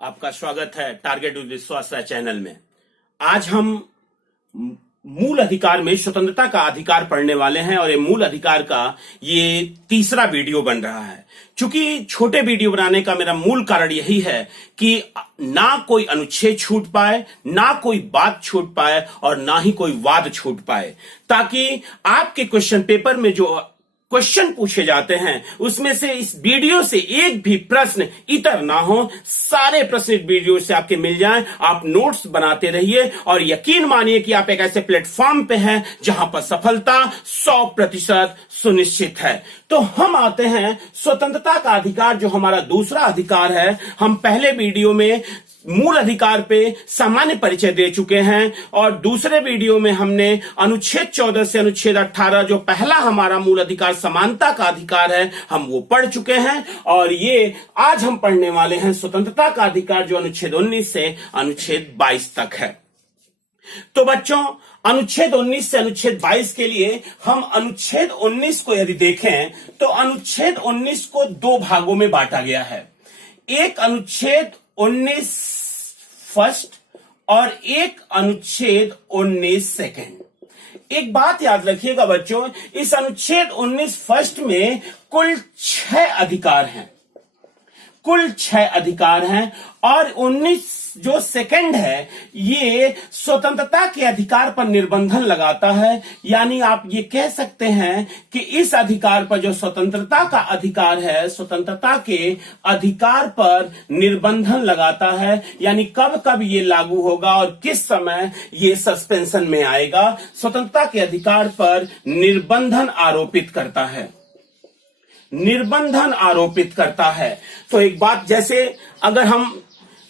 आपका स्वागत है टारगेट विद विश्वास चैनल में। आज हम मूल अधिकार में स्वतंत्रता का अधिकार पढ़ने वाले हैं और ये मूल अधिकार का ये तीसरा वीडियो बन रहा है। क्योंकि छोटे वीडियो बनाने का मेरा मूल कारण यही है कि ना कोई अनुच्छेद छूट पाए, ना कोई बात छूट पाए और ना ही कोई वाद छूट पाए, ताकि आपके क्वेश्चन पेपर में जो क्वेश्चन पूछे जाते हैं उसमें से इस वीडियो से एक भी प्रश्न इतर ना हो। सारे प्रश्न इस वीडियो से आपके मिल जाएं। आप नोट्स बनाते रहिए और यकीन मानिए कि आप एक ऐसे प्लेटफॉर्म पे हैं जहां पर सफलता 100% सुनिश्चित है। तो हम आते हैं स्वतंत्रता का अधिकार, जो हमारा दूसरा अधिकार है। हम पहले वीडियो में मूल अधिकार पे सामान्य परिचय दे चुके हैं और दूसरे वीडियो में हमने अनुच्छेद 14 से अनुच्छेद 18, जो पहला हमारा मूल अधिकार समानता का अधिकार है, हम वो पढ़ चुके हैं। और ये आज हम पढ़ने वाले हैं स्वतंत्रता का अधिकार, जो अनुच्छेद 19 से अनुच्छेद 22 तक है। तो बच्चों, अनुच्छेद 19 से अनुच्छेद 22 के लिए हम अनुच्छेद 19 को यदि देखें तो अनुच्छेद 19 को दो भागों में बांटा गया है। एक अनुच्छेद 19 फर्स्ट और एक अनुच्छेद 19 सेकंड। एक बात याद रखिएगा बच्चों, इस अनुच्छेद 19 फर्स्ट में कुल 6 अधिकार हैं, कुल 6 अधिकार हैं और 19 जो सेकंड है ये स्वतंत्रता के अधिकार पर निर्बंधन लगाता है। यानी आप ये कह सकते हैं कि इस अधिकार पर, जो स्वतंत्रता का अधिकार है, स्वतंत्रता के अधिकार पर निर्बंधन लगाता है। यानी कब कब ये लागू होगा और किस समय ये सस्पेंशन में आएगा, स्वतंत्रता के अधिकार पर निर्बंधन आरोपित करता है, निर्बंधन आरोपित करता है। तो एक बात, जैसे अगर हम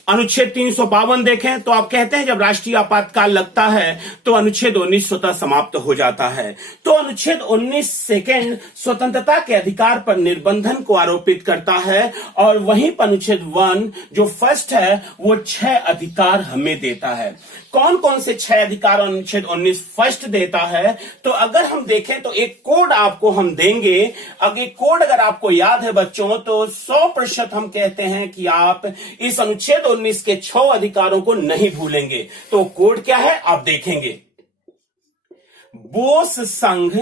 अनुच्छेद 352 देखें तो आप कहते हैं जब राष्ट्रीय आपातकाल लगता है तो अनुच्छेद 19 स्वतः समाप्त हो जाता है। तो अनुच्छेद 19 सेकंड स्वतंत्रता के अधिकार पर निर्बंधन को आरोपित करता है और वहीं पर अनुच्छेद 1 जो फर्स्ट है वो 6 अधिकार हमें देता है। कौन कौन से 6 अधिकार अनुच्छेद 19 फर्स्ट देता है? तो अगर हम देखें तो एक कोड आपको हम देंगे। अगर कोड अगर आपको याद है बच्चों तो 100% हम कहते हैं कि आप इस अनुच्छेद 19 के 6 अधिकारों को नहीं भूलेंगे। तो कोड क्या है आप देखेंगे। बोस संघ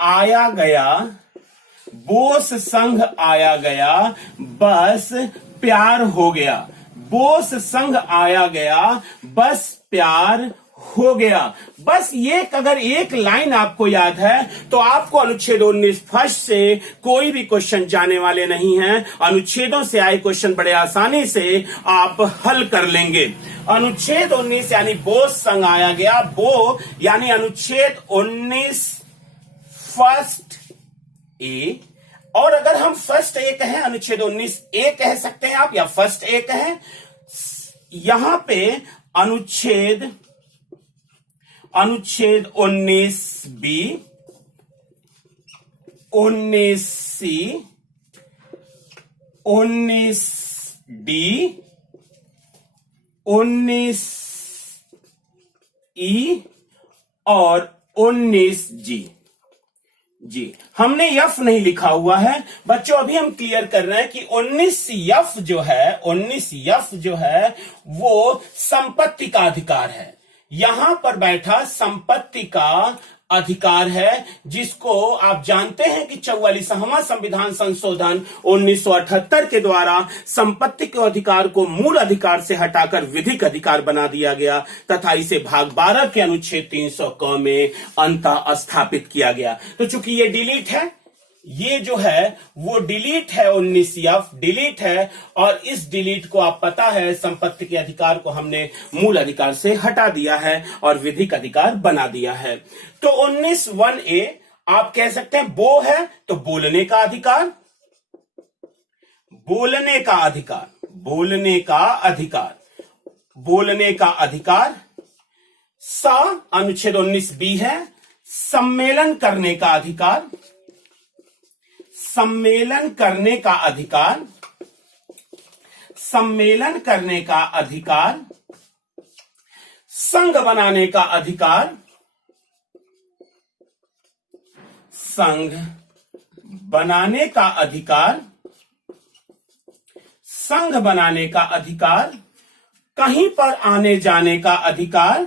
आया गया, बोस संघ आया गया, बस प्यार हो गया। बोस संघ आया गया, बस प्यार हो गया। बस ये अगर एक लाइन आपको याद है तो आपको अनुच्छेद 19 फर्स्ट से कोई भी क्वेश्चन जाने वाले नहीं हैं। अनुच्छेदों से आए क्वेश्चन बड़े आसानी से आप हल कर लेंगे। अनुच्छेद 19 यानी बोस संघ आया गया, बो यानी अनुच्छेद 19 फर्स्ट ए, और अगर हम फर्स्ट ए कहें, अनुच्छेद 19 ए कह सकते हैं आप, या फर्स्ट ए कहें। यहां पे अनुच्छेद 19 बी, 19 सी, 19 डी, 19 ई और 19 जी। हमने यफ नहीं लिखा हुआ है बच्चों, अभी हम क्लियर कर रहे हैं कि 19 यफ जो है, 19 यफ जो है वो संपत्ति का अधिकार है। यहां पर बैठा संपत्ति का अधिकार है, जिसको आप जानते हैं कि 44वां संविधान संशोधन 1978 के द्वारा संपत्ति के अधिकार को मूल अधिकार से हटाकर विधिक अधिकार बना दिया गया तथा इसे भाग 12 के अनुच्छेद 300 क में अंतः स्थापित किया गया। तो चूंकि ये डिलीट है, ये जो है वो डिलीट है, 19 एफ डिलीट है, और इस डिलीट को आप पता है संपत्ति के अधिकार को हमने मूल अधिकार से हटा दिया है और विधिक अधिकार बना दिया है। तो 19(1)(a आप कह सकते हैं बो है तो बोलने का अधिकार, बोलने का अधिकार, बोलने का अधिकार, बोलने का अधिकार। सा अनुच्छेद 19 बी है सम्मेलन करने का अधिकार, सम्मेलन करने का अधिकार, सम्मेलन करने का अधिकार। संघ बनाने का अधिकार, संघ बनाने का अधिकार, संघ बनाने का अधिकार, कहीं पर आने जाने का अधिकार,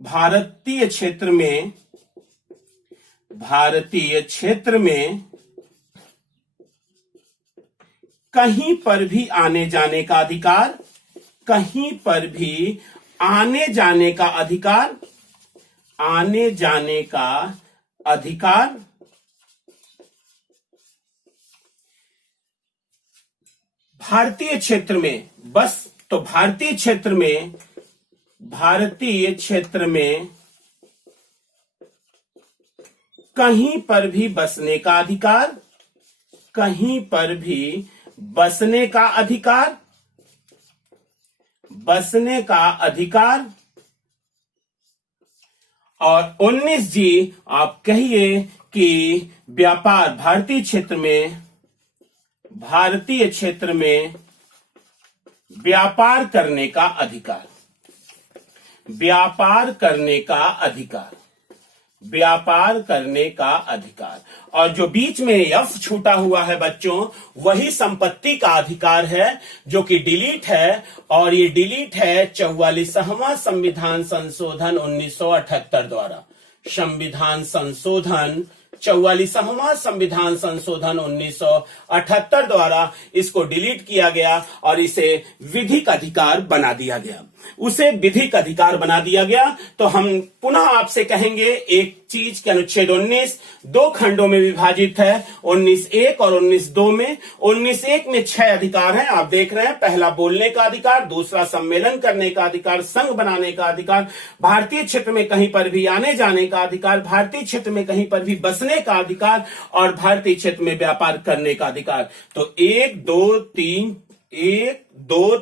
भारतीय क्षेत्र में कहीं पर भी आने जाने का अधिकार, कहीं पर भी आने जाने का अधिकार, आने जाने का अधिकार, भारतीय क्षेत्र में बस, तो भारतीय क्षेत्र में कहीं पर भी बसने का अधिकार, कहीं पर भी बसने का अधिकार, बसने का अधिकार। और 19 जी आप कहिए कि व्यापार, भारतीय क्षेत्र में व्यापार करने का अधिकार, व्यापार करने का अधिकार, व्यापार करने का अधिकार। और जो बीच में एफ छूटा हुआ है बच्चों, वही संपत्ति का अधिकार है, जो कि डिलीट है, और ये डिलीट है 44वां संविधान संशोधन 1978 द्वारा। संविधान संशोधन 44वां संविधान संशोधन 1978 द्वारा इसको डिलीट किया गया और इसे विधिक अधिकार बना दिया गया, उसे विधिक अधिकार बना दिया गया। तो हम पुनः आपसे कहेंगे एक चीज के अनुच्छेद 19 दो खंडों में विभाजित है, 19(1) और 19(2) में। 19(1) में 6 अधिकार हैं, आप देख रहे हैं। पहला बोलने का अधिकार, दूसरा सम्मेलन करने का अधिकार, संघ बनाने का अधिकार, भारतीय क्षेत्र में कहीं पर भी आने जाने का अधिकार, भारतीय क्षेत्र में कहीं पर भी बसने का अधिकार, और भारतीय क्षेत्र में व्यापार करने का अधिकार। तो 1 2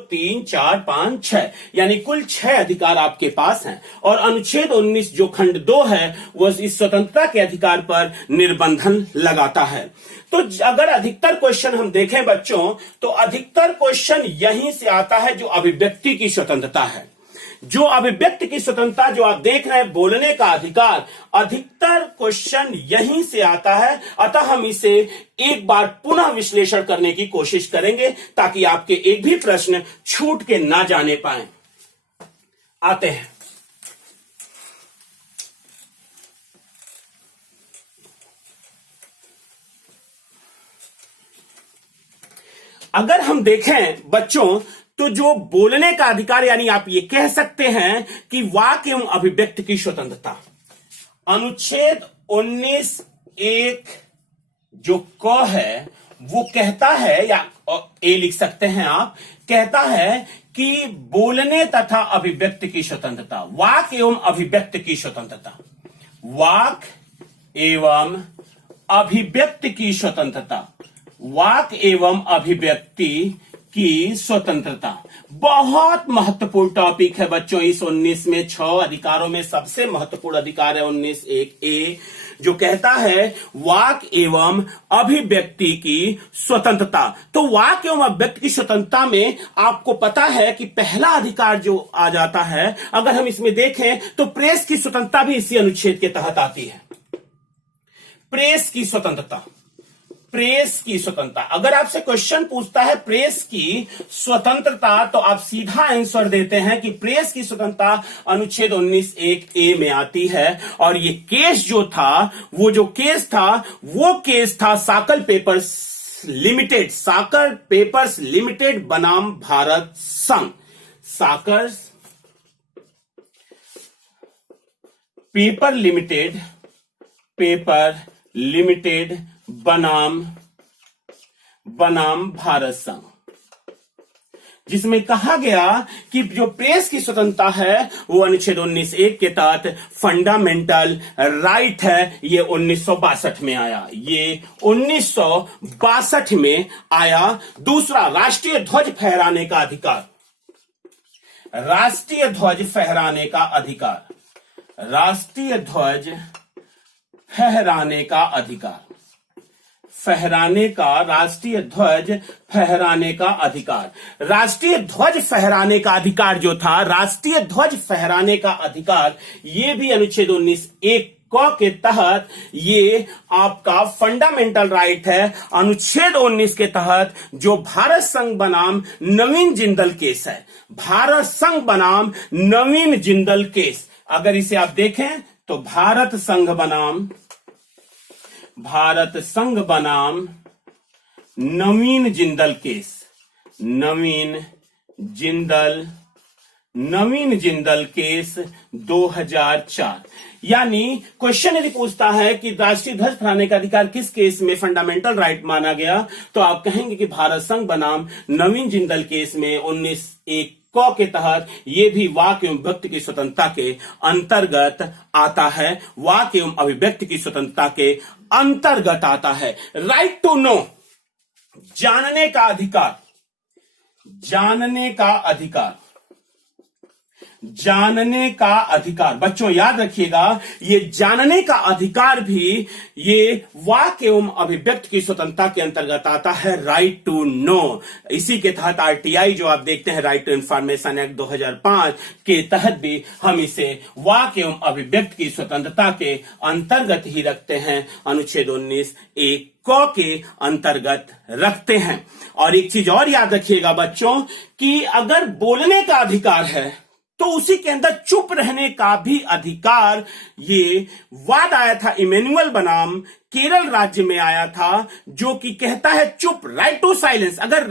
3 4 5 6 यानी कुल 6 अधिकार आपके पास हैं। और अनुच्छेद 19 जो खंड 2 है वह इस स्वतंत्रता के अधिकार पर निर्बंधन लगाता है। तो अगर अधिकतर क्वेश्चन हम देखें बच्चों, तो अधिकतर क्वेश्चन यहीं से आता है जो अभिव्यक्ति की स्वतंत्रता है। जो अभिव्यक्ति की स्वतंत्रता जो आप देख रहे हैं, बोलने का अधिकार, अधिकतर क्वेश्चन यहीं से आता है। अतः हम इसे एक बार पुनः विश्लेषण करने की कोशिश करेंगे ताकि आपके एक भी प्रश्न छूट के ना जाने पाए। आते हैं अगर हम देखें बच्चों, तो जो बोलने का अधिकार, यानी आप ये कह सकते हैं कि वाक्य एवं अभिव्यक्ति की स्वतंत्रता, अनुच्छेद 19(1) जो क है वो कहता है, या ए लिख सकते हैं आप, कहता है कि बोलने तथा अभिव्यक्ति की स्वतंत्रता, वाक्य एवं अभिव्यक्ति की स्वतंत्रता, वाक्य एवं अभिव्यक्ति की स्वतंत्रता, वाक्य एवं अभिव्यक्ति की स्वतंत्रता बहुत महत्वपूर्ण टॉपिक है बच्चों। इस 19 में 6 अधिकारों में सबसे महत्वपूर्ण अधिकार है 19(1)(a), जो कहता है वाक्य एवं अभिव्यक्ति की स्वतंत्रता। तो वाक्य एवं अभिव्यक्ति की स्वतंत्रता में आपको पता है कि पहला अधिकार जो आ जाता है, अगर हम इसमें देखें तो प्रेस की स्वतंत्रता भी इसी अनुच्छेद के तहत आती है। प्रेस की स्वतंत्रता, प्रेस की स्वतंत्रता, अगर आपसे क्वेश्चन पूछता है प्रेस की स्वतंत्रता, तो आप सीधा आंसर देते हैं कि प्रेस की स्वतंत्रता अनुच्छेद 19(1)(a) में आती है। और ये केस जो था, वो जो केस था साकर पेपर्स लिमिटेड बनाम भारत संघ, साकर पेपर लिमिटेड बनाम भारत संघ, जिसमें कहा गया कि जो प्रेस की स्वतंत्रता है वो अनुच्छेद 19(1) के तहत फंडामेंटल राइट है। ये 1962 में आया, ये 1962 में आया। दूसरा, राष्ट्रीय ध्वज फहराने का अधिकार, राष्ट्रीय ध्वज फहराने का अधिकार, राष्ट्रीय ध्वज फहराने का अधिकार, राष्ट्रीय ध्वज फहराने का अधिकार। राष्ट्रीय ध्वज फहराने का अधिकार जो था, राष्ट्रीय ध्वज फहराने का अधिकार, ये भी अनुच्छेद 19(1) क के तहत ये आपका फंडामेंटल राइट है। अनुच्छेद 19 के तहत जो भारत संघ बनाम नवीन जिंदल केस है, भारत संघ बनाम नवीन जिंदल केस, अगर इसे आप देखें तो भारत संघ बनाम नवीन जिंदल केस, नवीन जिंदल केस 2004। यानी क्वेश्चन यदि पूछता है कि राष्ट्रीय ध्वज फहराने का अधिकार किस केस में फंडामेंटल राइट माना गया, तो आप कहेंगे कि भारत संघ बनाम नवीन जिंदल केस में 19(1) क के तहत ये भी वाक एवं व्यक्ति की स्वतंत्रता के अंतर्गत आता है, वाक एवं अभिव्यक्ति की स्वतंत्रता के अंतर्गत आता है। राइट टू नो, जानने का अधिकार, जानने का अधिकार। बच्चों याद रखिएगा, ये जानने का अधिकार भी ये वाक एवं अभिव्यक्ति की स्वतंत्रता के अंतर्गत आता है, राइट टू नो। इसी के तहत आरटीआई जो आप देखते हैं, राइट टू इंफॉर्मेशन एक्ट 2005 के तहत भी हम इसे वाक एवं अभिव्यक्ति की स्वतंत्रता के अंतर्गत ही रखते हैं, अनुच्छेद 19(1) क के अंतर्गत रखते हैं। और एक चीज और याद रखिएगा बच्चों कि अगर बोलने का अधिकार है तो उसी के अंदर चुप रहने का भी अधिकार, ये वाद आया था इमैनुअल बनाम केरल राज्य में आया था, जो कि कहता है चुप, राइट टू साइलेंस। अगर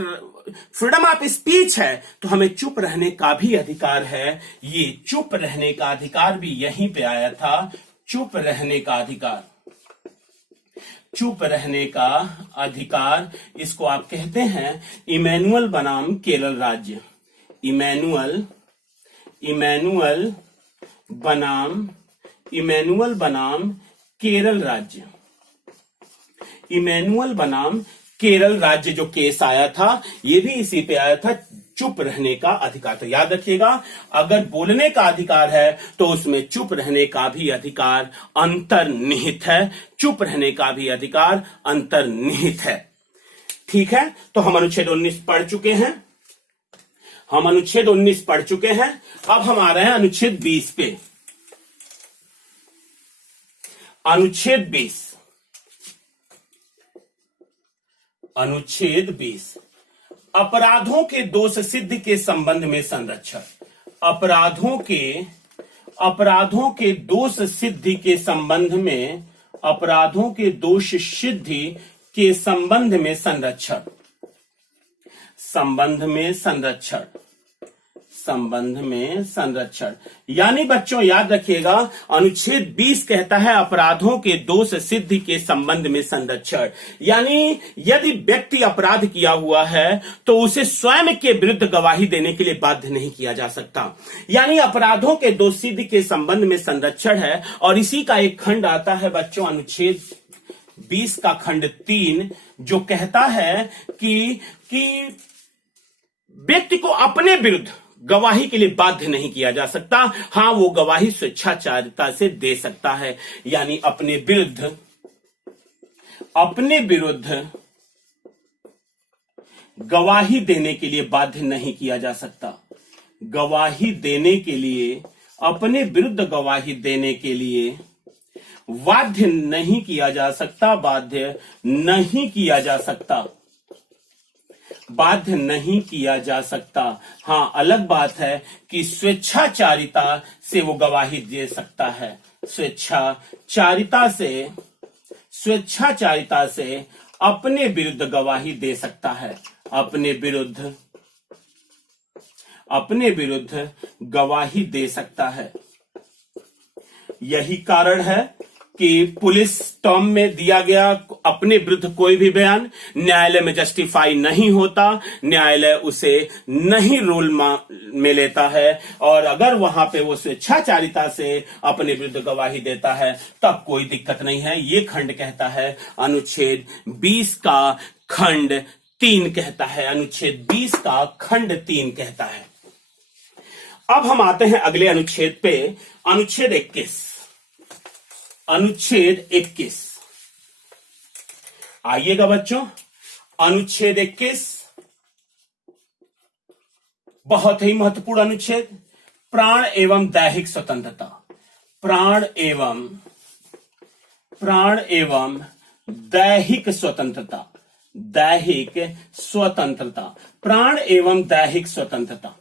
फ्रीडम ऑफ स्पीच है तो हमें चुप रहने का भी अधिकार है। ये चुप रहने का अधिकार भी यहीं पे आया था, चुप रहने का अधिकार, चुप रहने का अधिकार, इसको आप कहते हैं इमैनुअल बनाम केरल राज्य, इमैनुअल बनाम केरल राज्य, इमैनुअल बनाम केरल राज्य जो केस आया था, ये भी इसी पे आया था, चुप रहने का अधिकार। तो याद रखिएगा, अगर बोलने का अधिकार है तो उसमें चुप रहने का भी अधिकार अंतर्निहित है, चुप रहने का भी अधिकार अंतर्निहित है। ठीक है, तो हम अनुच्छेद 19 पढ़ चुके हैं, अब हम आ रहे हैं अनुच्छेद 20 पे। अनुच्छेद 20 अपराधों के दोष सिद्धि के संबंध में संरक्षण, अपराधों के दोष सिद्धि के संबंध में, अपराधों के दोष सिद्धि के संबंध में संरक्षण, संबंध में संरक्षण। यानी बच्चों याद रखिएगा, अनुच्छेद 20 कहता है अपराधों के दोष सिद्धि के संबंध में संरक्षण। यानी यदि व्यक्ति अपराध किया हुआ है तो उसे स्वयं के विरुद्ध गवाही देने के लिए बाध्य नहीं किया जा सकता। यानी अपराधों के दोष सिद्धि के संबंध में संरक्षण है। और इसी का एक खंड आता है बच्चों, अनुच्छेद 20 का खंड 3, जो कहता है कि व्यक्ति को अपने विरुद्ध गवाही के लिए बाध्य नहीं किया जा सकता। हां, वो गवाही स्वेच्छाचारिता से दे सकता है। यानी अपने विरुद्ध गवाही देने के लिए बाध्य नहीं किया जा सकता। गवाही देने के लिए, अपने विरुद्ध गवाही देने के लिए बाध्य नहीं किया जा सकता, बाध्य नहीं किया जा सकता, बाध्य नहीं किया जा सकता। हां, अलग बात है कि स्वेच्छाचारिता से वो गवाही दे सकता है, स्वेच्छाचारिता से अपने विरुद्ध गवाही दे सकता है, अपने विरुद्ध गवाही दे सकता है। यही कारण है कि पुलिस टर्म में दिया गया अपने विरुद्ध कोई भी बयान न्यायालय में जस्टिफाई नहीं होता, न्यायालय उसे नहीं रोल में लेता है। और अगर वहां पे वो स्वेच्छाचारिता से अपने विरुद्ध गवाही देता है तब कोई दिक्कत नहीं है। ये खंड कहता है, अनुच्छेद 20 का खंड 3 कहता है, अनुच्छेद 20 का खंड 3 कहता है। अब हम आते हैं अगले अनुच्छेद पे, अनुच्छेद 21। अनुच्छेद 21 आइएगा बच्चों, अनुच्छेद 21 बहुत ही महत्वपूर्ण अनुच्छेद, प्राण एवं दैहिक स्वतंत्रता, प्राण एवं प्राण एवं दैहिक स्वतंत्रता, दैहिक स्वतंत्रता, प्राण एवं दैहिक स्वतंत्रता।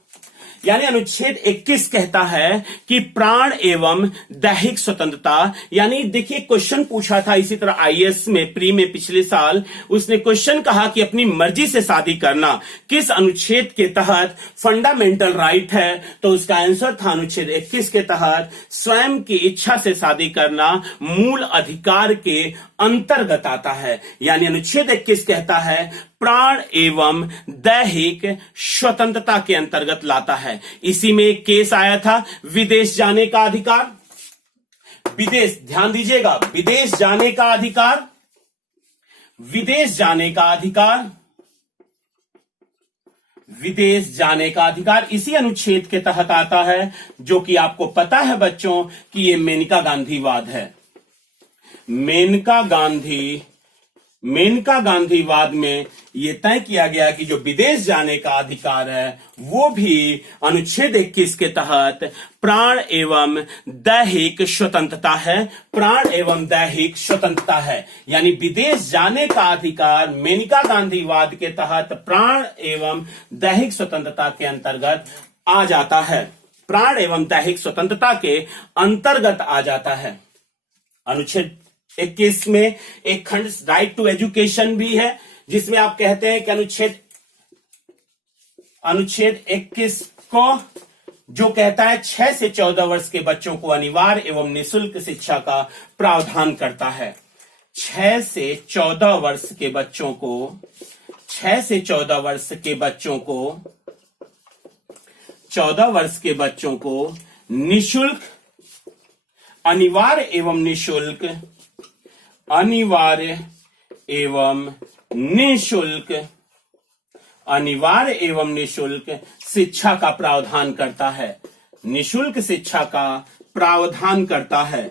यानी अनुच्छेद 21 कहता है कि प्राण एवं दैहिक स्वतंत्रता, यानी देखिए क्वेश्चन पूछा था इसी तरह आईएएस में प्री में पिछले साल, उसने क्वेश्चन कहा कि अपनी मर्जी से शादी करना किस अनुच्छेद के तहत फंडामेंटल राइट है, तो उसका आंसर था अनुच्छेद 21 के तहत स्वयं की इच्छा से शादी करना मूल अधिकार के अंतर्गत आता है। यानी अनुच्छेद 21 कहता है प्राण एवं दैहिक स्वतंत्रता के अंतर्गत लाता है। इसी में एक केस आया था विदेश जाने का अधिकार, विदेश, ध्यान दीजिएगा, विदेश जाने का अधिकार, विदेश जाने का अधिकार, विदेश जाने का अधिकार इसी अनुच्छेद के तहत आता है, जो कि आपको पता है बच्चों कि ये मेनका गांधीवाद है। मेनका गांधीवाद में यह तय किया गया कि जो विदेश जाने का अधिकार है वो भी अनुच्छेद 21 के तहत प्राण एवं दैहिक स्वतंत्रता है, प्राण एवं दैहिक स्वतंत्रता है। यानी विदेश जाने का अधिकार मेनका गांधीवाद के तहत प्राण एवं दैहिक स्वतंत्रता के अंतर्गत आ जाता है, प्राण एवं दैहिक स्वतंत्रता के अंतर्गत आ जाता है। अनुच्छेद 21 में एक खंड राइट टू एजुकेशन भी है, जिसमें आप कहते हैं कि अनुच्छेद 21 को जो कहता है 6 से 14 वर्ष के बच्चों को अनिवार्य एवं निःशुल्क शिक्षा का प्रावधान करता है। 6 से 14 वर्ष के बच्चों को, 6 से 14 वर्ष के बच्चों को, 14 वर्ष के बच्चों को निःशुल्क, अनिवार्य एवं निःशुल्क, अनिवार्य एवं निःशुल्क, अनिवार्य एवं निःशुल्क शिक्षा का प्रावधान करता है, निःशुल्क शिक्षा का प्रावधान करता है,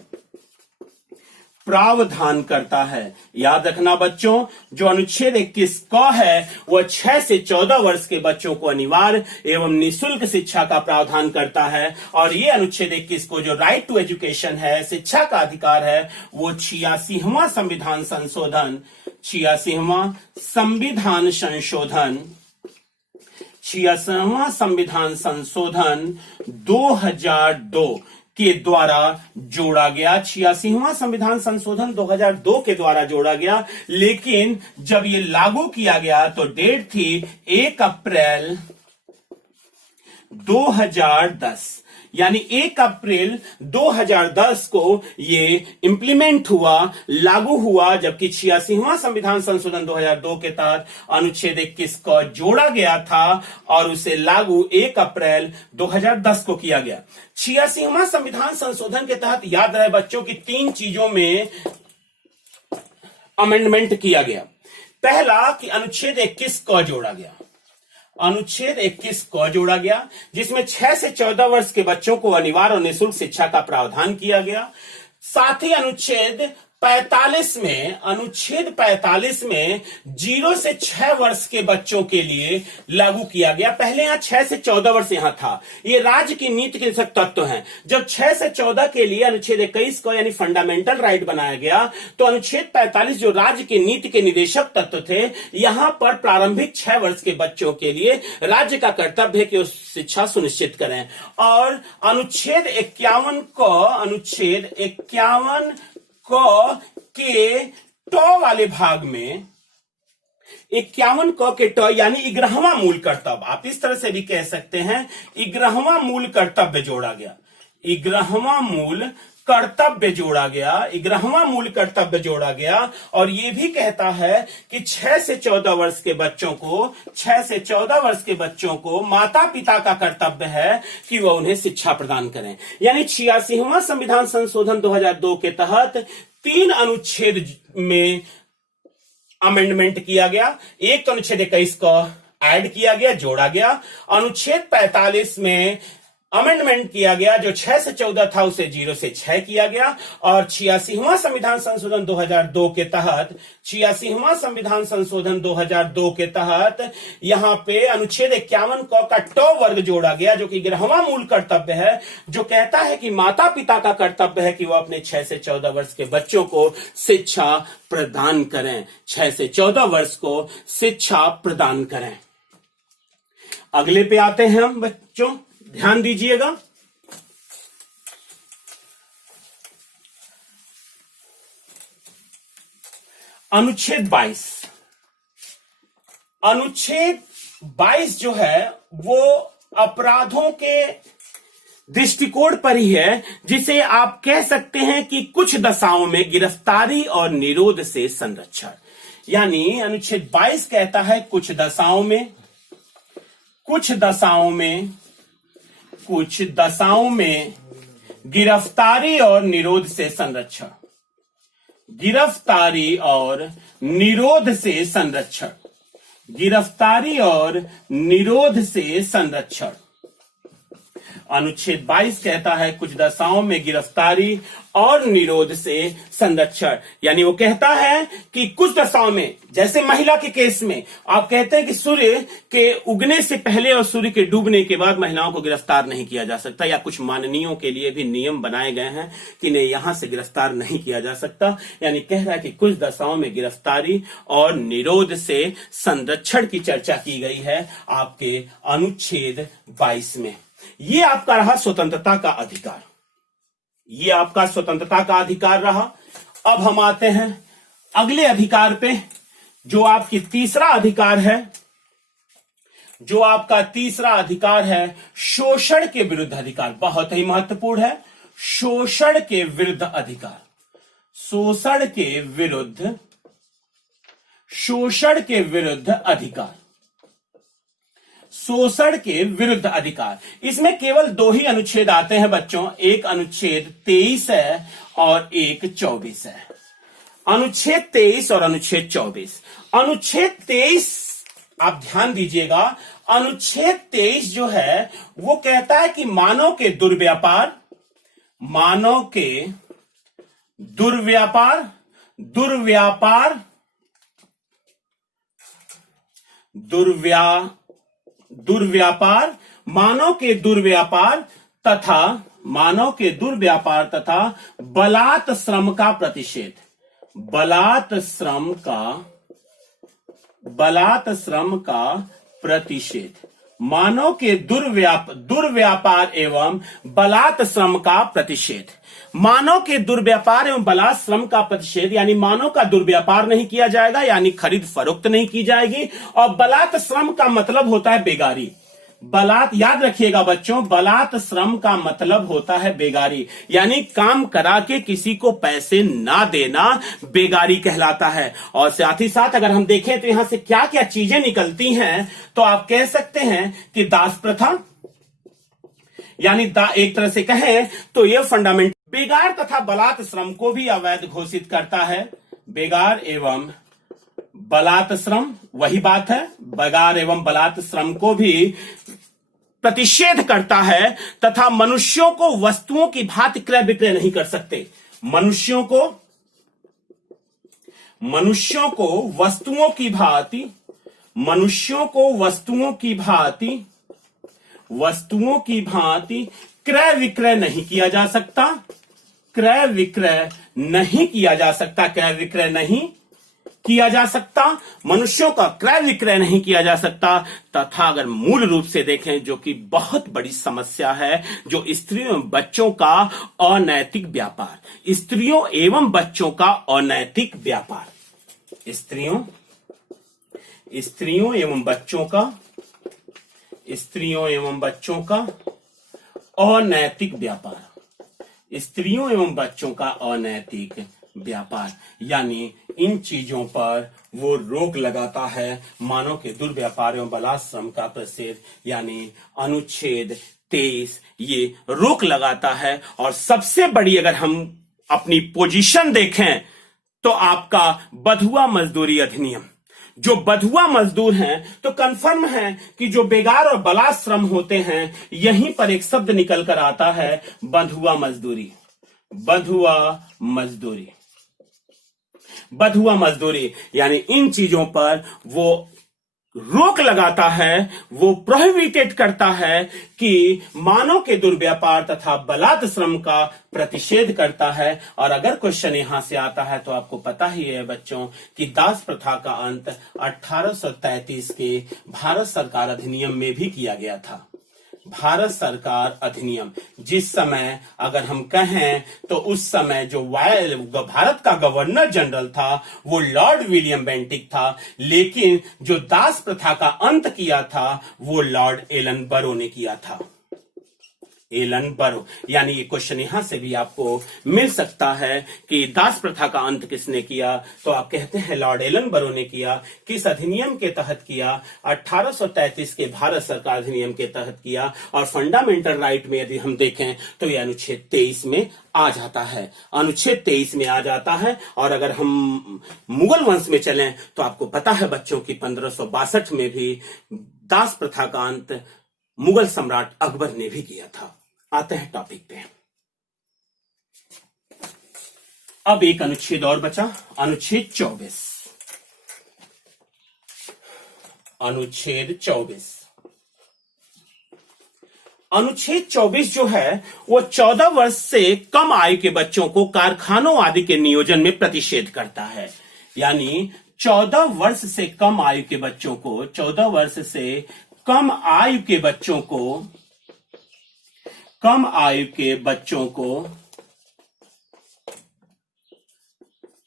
प्रावधान करता है। याद रखना बच्चों, जो अनुच्छेद 21 क है वह 6 से 14 वर्ष के बच्चों को अनिवार्य एवं निःशुल्क शिक्षा का प्रावधान करता है, और ये अनुच्छेद 21 को जो राइट टू एजुकेशन है, शिक्षा का अधिकार है, वो 86वां संविधान संशोधन, 86वां संविधान संशोधन, 86वां संविधान संशोधन 2002 के द्वारा जोड़ा गया। 86वां संविधान संशोधन 2002 के द्वारा जोड़ा गया, लेकिन जब ये लागू किया गया तो डेट थी 1 अप्रैल 2010, यानी 1 अप्रैल 2010 को ये इंप्लीमेंट हुआ, लागू हुआ, जबकि 86वां संविधान संशोधन 2002 के तहत अनुच्छेद 21 को जोड़ा गया था और उसे लागू 1 अप्रैल 2010 को किया गया। 86वां संविधान संशोधन के तहत याद रहे बच्चों की 3 चीजों में अमेंडमेंट किया गया। पहला कि अनुच्छेद 21 को जोड़ा गया, अनुच्छेद 21 को जोड़ा गया, जिसमें 6 से 14 वर्ष के बच्चों को अनिवार्य और निःशुल्क शिक्षा का प्रावधान किया गया। साथ ही अनुच्छेद 45 में 0 से 6 वर्ष के बच्चों के लिए लागू किया गया। पहले यहां 6 से 14 वर्ष यहां था, ये राज्य की नीति के तत्व हैं। जब 6 से 14 के लिए अनुच्छेद 21 को यानी फंडामेंटल राइट बनाया गया, तो अनुच्छेद 45 जो राज्य की नीति के निदेशक तत्व थे, यहां पर प्रारंभिक 6 वर्ष के बच्चों के लिए राज्य का कर्तव्य है कि उस शिक्षा सुनिश्चित करें। और अनुच्छेद 51 को के टॉ वाले भाग में 51 क के टॉ यानी 11वां मूल कर्तव्य, आप इस तरह से भी कह सकते हैं, 11वां मूल कर्तव्य जोड़ा गया, 11वां मूल कर्तव्य जोड़ा गया, 11वां मूल कर्तव्य जोड़ा गया। और यह भी कहता है कि 6 से 14 वर्ष के बच्चों को, 6 से 14 वर्ष के बच्चों को माता पिता का कर्तव्य है कि वह उन्हें शिक्षा प्रदान करें। यानी 86वां संविधान संशोधन 2002 के तहत 3 अनुच्छेद में अमेंडमेंट किया गया। एक तो अनुच्छेद 21 को ऐड किया गया, जोड़ा गया। अनुच्छेद 45 में अमेंडमेंट किया गया, जो 6 से 14 था उसे 0 से 6 किया गया, और 86वां संविधान संशोधन 2002 के तहत 86वां संविधान संशोधन 2002 के तहत यहां पे अनुच्छेद 51 का ट वर्ग जोड़ा गया, जो कि 11वां मूल कर्तव्य है, जो कहता है कि माता पिता का कर्तव्य है कि वो अपने 6 से 14 वर्ष के बच्चों को शिक्षा प्रदान करें। 6 से 14 वर्ष को शिक्षा प्रदान करें। अगले पे आते हैं हम बच्चों, ध्यान दीजिएगा। अनुच्छेद 22। अनुच्छेद 22 जो है वो अपराधों के दृष्टिकोण पर ही है, जिसे आप कह सकते हैं कि कुछ दशाओं में गिरफ्तारी और निरोध से संरक्षण। यानी अनुच्छेद 22 कहता है कुछ दशाओं में गिरफ्तारी और निरोध से संरक्षण। गिरफ्तारी और निरोध से संरक्षण। गिरफ्तारी और निरोध से संरक्षण। अनुच्छेद 22 कहता है कुछ दशाओं में गिरफ्तारी और निरोध से संरक्षण। यानी वो कहता है कि कुछ दशाओं में, जैसे महिला के केस में आप कहते हैं कि सूर्य के उगने से पहले और सूर्य के डूबने के बाद महिलाओं को गिरफ्तार नहीं किया जा सकता, या कुछ माननीयों के लिए भी नियम बनाए गए हैं कि इन्हें यहां से गिरफ्तार नहीं किया जा सकता। यानी कह रहा है कि कुछ दशाओं में गिरफ्तारी और निरोध से संरक्षण की चर्चा की गई है आपके अनुच्छेद 22 में। ये आपका रहा स्वतंत्रता का अधिकार। ये आपका स्वतंत्रता का अधिकार रहा। अब हम आते हैं अगले अधिकार पे, जो आपकी तीसरा अधिकार है। जो आपका तीसरा अधिकार है शोषण के विरुद्ध अधिकार। बहुत ही महत्वपूर्ण है। शोषण के विरुद्ध अधिकार। शोषण के विरुद्ध अधिकार। शोषण के विरुद्ध अधिकार। इसमें केवल 2 ही अनुच्छेद आते हैं बच्चों। एक अनुच्छेद 23 है और एक 24 है। अनुच्छेद 23 और अनुच्छेद 24। अनुच्छेद 23 आप ध्यान दीजिएगा। अनुच्छेद 23 जो है वो कहता है कि मानव के दुर्व्यापार मानव के दुर्व्यापार तथा बलात् श्रम का प्रतिषेध। बलात् श्रम का प्रतिषेध। मानव के दुर्व्यापार एवं बलात् श्रम का प्रतिषेध। मानव के दुर्व्यापार एवं बलात् श्रम का प्रतिषेध, यानी मानव का दुर्व्यापार नहीं किया जाएगा, यानी खरीद फरोख्त नहीं की जाएगी। और बलात् श्रम का मतलब होता है बेगारी। बलात्, याद रखिएगा बच्चों, बलात् श्रम का मतलब होता है बेगारी, यानी काम करा के किसी को पैसे ना देना बेगारी कहलाता है। और साथ ही साथ अगर हम देखें तो यहां से क्या क्या चीजें निकलती हैं, तो आप कह सकते हैं कि दास प्रथा, यानी एक तरह से कहें तो ये फंडामेंट। बेगार तथा बलात् श्रम को भी अवैध घोषित करता है। बेगार एवं बलात् श्रम, वही बात है, बेगार एवं बलात् श्रम को भी प्रतिषेध करता है। तथा मनुष्यों को वस्तुओं की भांति क्रय विक्रय नहीं कर सकते। मनुष्यों को वस्तुओं की भांति क्रय विक्रय नहीं किया जा सकता। क्रय विक्रय नहीं किया जा सकता। मनुष्यों का क्रय विक्रय नहीं किया जा सकता। तथा अगर मूल रूप से देखें, जो कि बहुत बड़ी समस्या है, जो स्त्रियों एवं बच्चों का अनैतिक व्यापार। स्त्रियों एवं बच्चों का अनैतिक व्यापार। स्त्रियों एवं बच्चों का अनैतिक व्यापार। स्त्रियों एवं बच्चों का अनैतिक व्यापार, यानी इन चीजों पर वो रोक लगाता है। मानव के दुर्व्यापार एवं बलात् श्रम का प्रतिषेध, यानी अनुच्छेद 23 ये रोक लगाता है। और सबसे बड़ी अगर हम अपनी पोजीशन देखें तो आपका बंधुआ मजदूरी अधिनियम, जो बधुआ मजदूर हैं, तो कंफर्म है कि जो बेगार और बलात् श्रम होते हैं, यहीं पर एक शब्द निकल कर आता है, बधुआ मजदूरी। बधुआ मजदूरी, बधुआ मजदूरी यानी इन चीजों पर वो रोक लगाता है, वो प्रोहिबिटेड करता है कि मानव के दुर्व्यापार तथा बलात् श्रम का प्रतिषेध करता है। और अगर क्वेश्चन यहां से आता है तो आपको पता ही है बच्चों कि दास प्रथा का अंत 1833 के भारत सरकार अधिनियम में भी किया गया था। भारत सरकार अधिनियम, जिस समय अगर हम कहें तो उस समय जो भारत का गवर्नर जनरल था वो लॉर्ड विलियम बेंटिक था, लेकिन जो दास प्रथा का अंत किया था वो लॉर्ड एलन बरो ने किया था। एलन बरो, यानी ये क्वेश्चन यहां से भी आपको मिल सकता है कि दास प्रथा का अंत किसने किया, तो आप कहते हैं लॉर्ड एलन बरो ने किया। किस अधिनियम के तहत किया? 1833 के भारत सरकार अधिनियम के तहत किया। और फंडामेंटल राइट में यदि हम देखें तो यह अनुच्छेद 23 में आ जाता है, अनुच्छेद 23 में आ जाता है। और अगर हम मुगल वंश में चलें तो आपको पता है बच्चों की 1562 में भी दास प्रथा का अंत मुगल सम्राट अकबर ने भी किया था। आते हैं टॉपिक पे। अब एक अनुच्छेद और बचा, अनुच्छेद 24। अनुच्छेद 24, अनुच्छेद 24 जो है वो 14 वर्ष से कम आयु के बच्चों को कारखानों आदि के नियोजन में प्रतिषेध करता है। यानी 14 वर्ष से कम आयु के बच्चों को, 14 वर्ष से कम आयु के बच्चों को, कम आयु के बच्चों को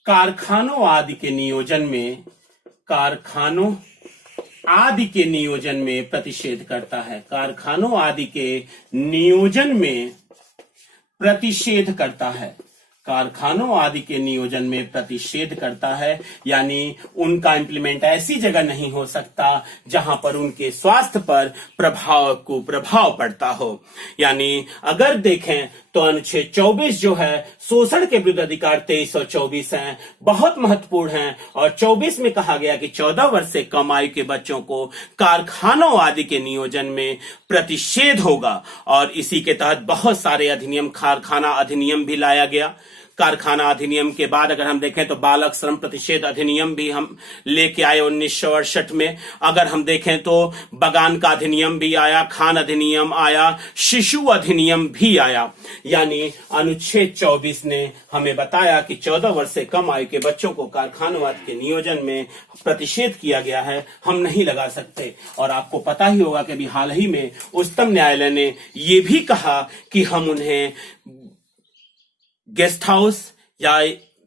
कारखानों आदि के नियोजन में, कारखानों आदि के नियोजन में प्रतिषेध करता है। कारखानों आदि के नियोजन में प्रतिषेध करता है, कारखानों आदि के नियोजन में प्रतिषेध करता है। यानी उनका इंप्लीमेंट ऐसी जगह नहीं हो सकता जहां पर उनके स्वास्थ्य पर प्रभाव पड़ता हो। यानी अगर देखें तो अनुच्छेद 24 जो है शोषण के विरुद्ध अधिकार 23 और 24 हैं, बहुत महत्वपूर्ण हैं। और 24 में कहा गया कि 14 वर्ष से कम आयु के बच्चों को कारखानों आदि के नियोजन में प्रतिषेध होगा। और इसी के तहत बहुत सारे अधिनियम, कारखाना अधिनियम भी लाया गया। कारखाना अधिनियम के बाद अगर हम देखें तो बालक श्रम प्रतिषेध अधिनियम भी हम लेके आए 1968 में। अगर हम देखें तो बगान का अधिनियम भी आया, खान अधिनियम आया, शिशु अधिनियम भी आया। यानी अनुच्छेद 24 ने हमें बताया कि 14 वर्ष से कम आयु के बच्चों को कारखानों के नियोजन में प्रतिषेध किया गया है, हम नहीं लगा सकते। और आपको पता ही होगा कि अभी हाल ही में उच्चतम न्यायालय ने यह भी कहा कि हम उन्हें गेस्ट हाउस या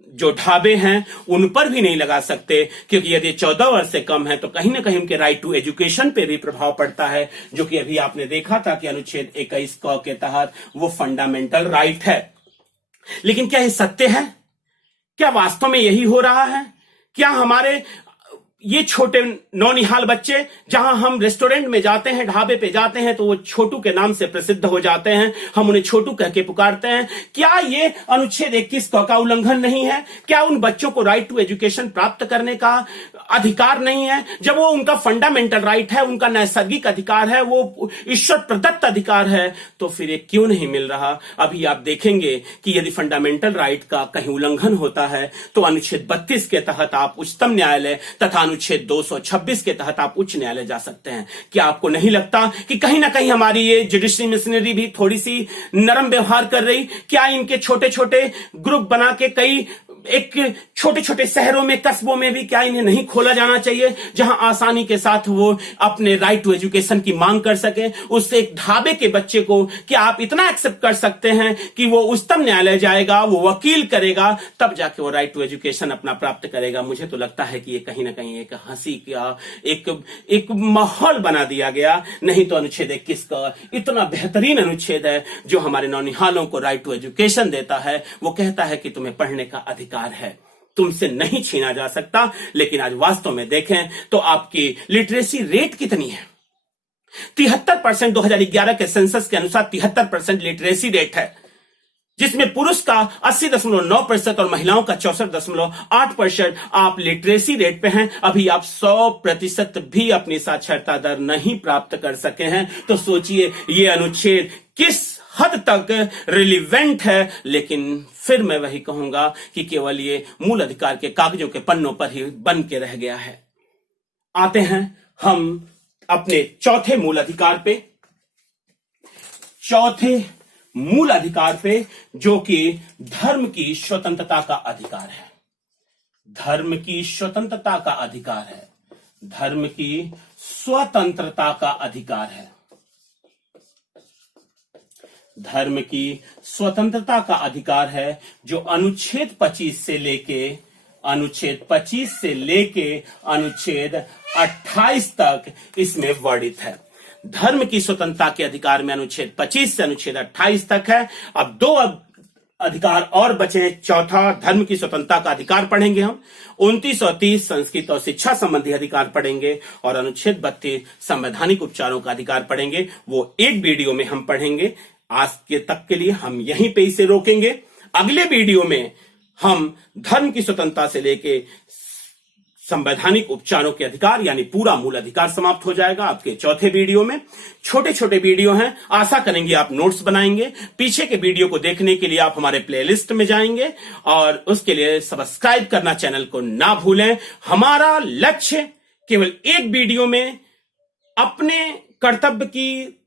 जो ढाबे हैं उन पर भी नहीं लगा सकते, क्योंकि यदि 14 वर्ष से कम है तो कहीं ना कहीं उनके राइट टू एजुकेशन पे भी प्रभाव पड़ता है, जो कि अभी आपने देखा था कि अनुच्छेद 21 क के तहत वो फंडामेंटल राइट है। लेकिन क्या ये सत्य है? क्या वास्तव में यही हो रहा है? क्या हमारे ये छोटे नौनिहाल बच्चे, जहां हम रेस्टोरेंट में जाते हैं, ढाबे पे जाते हैं, तो वो छोटू के नाम से प्रसिद्ध हो जाते हैं, हम उन्हें छोटू कह के पुकारते हैं। क्या ये अनुच्छेद 21 का उल्लंघन नहीं है? क्या उन बच्चों को राइट टू एजुकेशन प्राप्त करने का अधिकार नहीं है? जब वो उनका फंडामेंटल राइट है, उनका नैसर्गिक अधिकार है, वो ईश्वर प्रदत्त अधिकार है, तो फिर ये क्यों नहीं मिल रहा? अभी आप देखेंगे कि यदि फंडामेंटल राइट का कहीं उल्लंघन होता है तो अनुच्छेद 32 के तहत आप उच्चतम न्यायालय तथा अनुच्छेद 226 के तहत आप उच्च न्यायालय जा सकते हैं। क्या आपको नहीं लगता कि कहीं ना कहीं हमारी ये जुडिशरी मशीनरी भी थोड़ी सी नरम व्यवहार कर रही? क्या इनके छोटे छोटे ग्रुप बना के कई एक छोटे छोटे शहरों में, कस्बों में भी क्या इन्हें नहीं खोला जाना चाहिए, जहां आसानी के साथ वो अपने राइट टू एजुकेशन की मांग कर सके? उससे एक ढाबे के बच्चे को क्या आप इतना एक्सेप्ट कर सकते हैं कि वो उच्चतम न्यायालय जाएगा, वो वकील करेगा, तब जाके वो राइट टू एजुकेशन अपना प्राप्त करेगा? मुझे तो लगता है कि ये कहीं ना कहीं एक हंसी का एक माहौल बना दिया गया। नहीं तो अनुच्छेद 21 का इतना बेहतरीन अनुच्छेद है जो हमारे नौनिहालों को राइट टू एजुकेशन देता है। वो कहता है कि तुम्हें पढ़ने का अधिकार है, तुमसे नहीं छीना जा सकता। लेकिन आज वास्तव में देखें तो आपकी लिटरेसी रेट कितनी है? 73%, 2011 के सेंसस के अनुसार 73% लिटरेसी रेट है। जिसमें पुरुष का 80.9% और महिलाओं का 64.8% आप लिटरेसी रेट पे हैं। अभी आप 100% भी अपनी साक्षरता दर नहीं प्राप्त कर सके हैं। तो सोचिए ये अनुच्छेद किस हद तक रिलीवेंट है। लेकिन फिर मैं वही कहूंगा कि केवल ये मूल अधिकार के कागजों के पन्नों पर ही बन के रह गया है। आते हैं हम अपने चौथे मूल अधिकार पे, मूल अधिकार पे, जो कि धर्म की स्वतंत्रता का अधिकार है। धर्म की स्वतंत्रता का अधिकार है। धर्म की स्वतंत्रता का अधिकार है। धर्म की स्वतंत्रता का अधिकार है जो अनुच्छेद 25 से लेके अनुच्छेद 28 तक इसमें वर्णित है। धर्म की स्वतंत्रता के अधिकार में अनुच्छेद 25 से अनुच्छेद 28 तक है। अब दो अधिकार और बचे हैं। चौथा धर्म की स्वतंत्रता का अधिकार पढ़ेंगे हम। 29 और 30 संस्कृत और शिक्षा संबंधी अधिकार पढ़ेंगे और अनुच्छेद 32 संवैधानिक उपचारों का अधिकार पढ़ेंगे। वो एक वीडियो में हम पढ़ेंगे। आज के तक के लिए हम यहीं पे इसे रोकेंगे। अगले वीडियो में हम धर्म की स्वतंत्रता से लेके संवैधानिक उपचारों के अधिकार यानी पूरा मूल अधिकार समाप्त हो जाएगा आपके चौथे वीडियो में। छोटे छोटे वीडियो हैं, आशा करेंगे आप नोट्स बनाएंगे। पीछे के वीडियो को देखने के लिए आप हमारे प्लेलिस्ट में जाएंगे और उसके लिए सब्सक्राइब करना चैनल को ना भूलें। हमारा लक्ष्य केवल एक वीडियो में अपने कर्तव्य की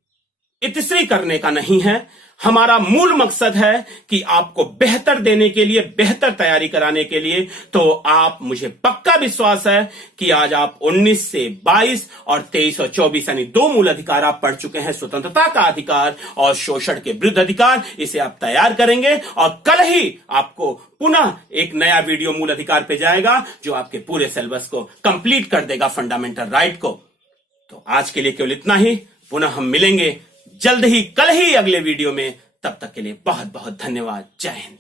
इतिश्री करने का नहीं है। हमारा मूल मकसद है कि आपको बेहतर देने के लिए, बेहतर तैयारी कराने के लिए। तो आप, मुझे पक्का विश्वास है कि आज आप 19 से 22 और 23 और 24 यानी 2 मूल अधिकार आप पढ़ चुके हैं। स्वतंत्रता का अधिकार और शोषण के विरुद्ध अधिकार, इसे आप तैयार करेंगे और कल ही आपको पुनः एक नया वीडियो मूल अधिकार पे जाएगा जो आपके पूरे सिलेबस को कंप्लीट कर देगा, फंडामेंटल राइट को। तो आज के लिए केवल इतना ही। पुनः हम मिलेंगे जल्द ही, कल ही अगले वीडियो में। तब तक के लिए बहुत बहुत धन्यवाद। जय हिंद।